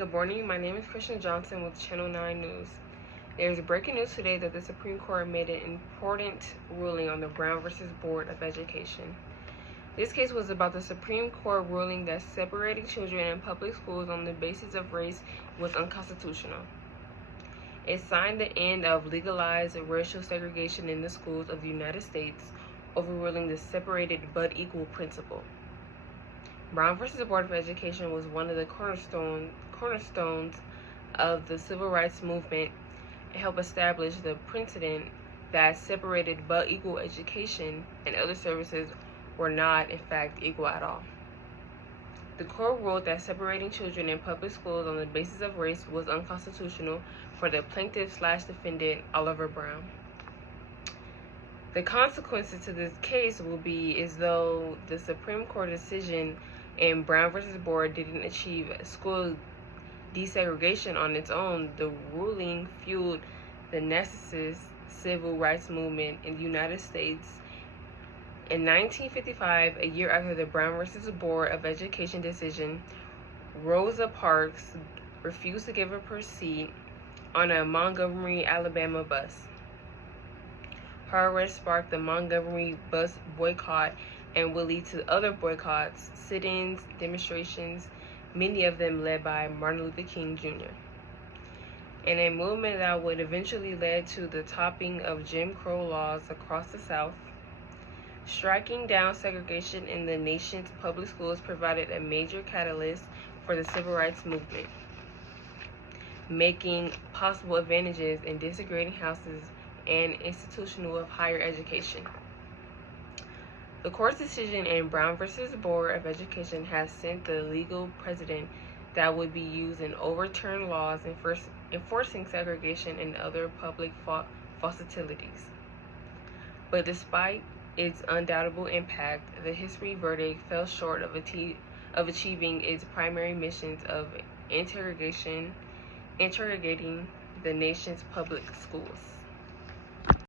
Good morning. My name is Christian Johnson with Channel 9 News. There is breaking news today that the Supreme Court made an important ruling on the Brown v. Board of Education. This case was about the Supreme Court ruling that separating children in public schools on the basis of race was unconstitutional. It signed the end of legalized racial segregation in the schools of the United States, overruling the separated but equal principle. Brown v. Board of Education was one of the cornerstones of the civil rights movement and helped establish the precedent that separated but equal education and other services were not, in fact, equal at all. The court ruled that separating children in public schools on the basis of race was unconstitutional for the plaintiff/defendant Oliver Brown. The consequences to this case will be as though the Supreme Court decision in Brown v. Board didn't achieve school desegregation on its own. The ruling fueled the nascent civil rights movement in the United States. In 1955, a year after the Brown v. Board of Education decision, Rosa Parks refused to give up her seat on a Montgomery, Alabama bus. Her arrest sparked the Montgomery bus boycott and will lead to other boycotts, sit-ins, demonstrations, many of them led by Martin Luther King Jr. In a movement that would eventually lead to the topping of Jim Crow laws across the South. Striking down segregation in the nation's public schools provided a major catalyst for the civil rights movement, making possible advantages in desegregating houses and institutional of higher education. The court's decision in Brown v. Board of Education has set the legal precedent that would be used in overturned laws enforcing segregation and other public facilities. But despite its undoubtable impact, the history verdict fell short of achieving its primary missions of interrogating the nation's public schools.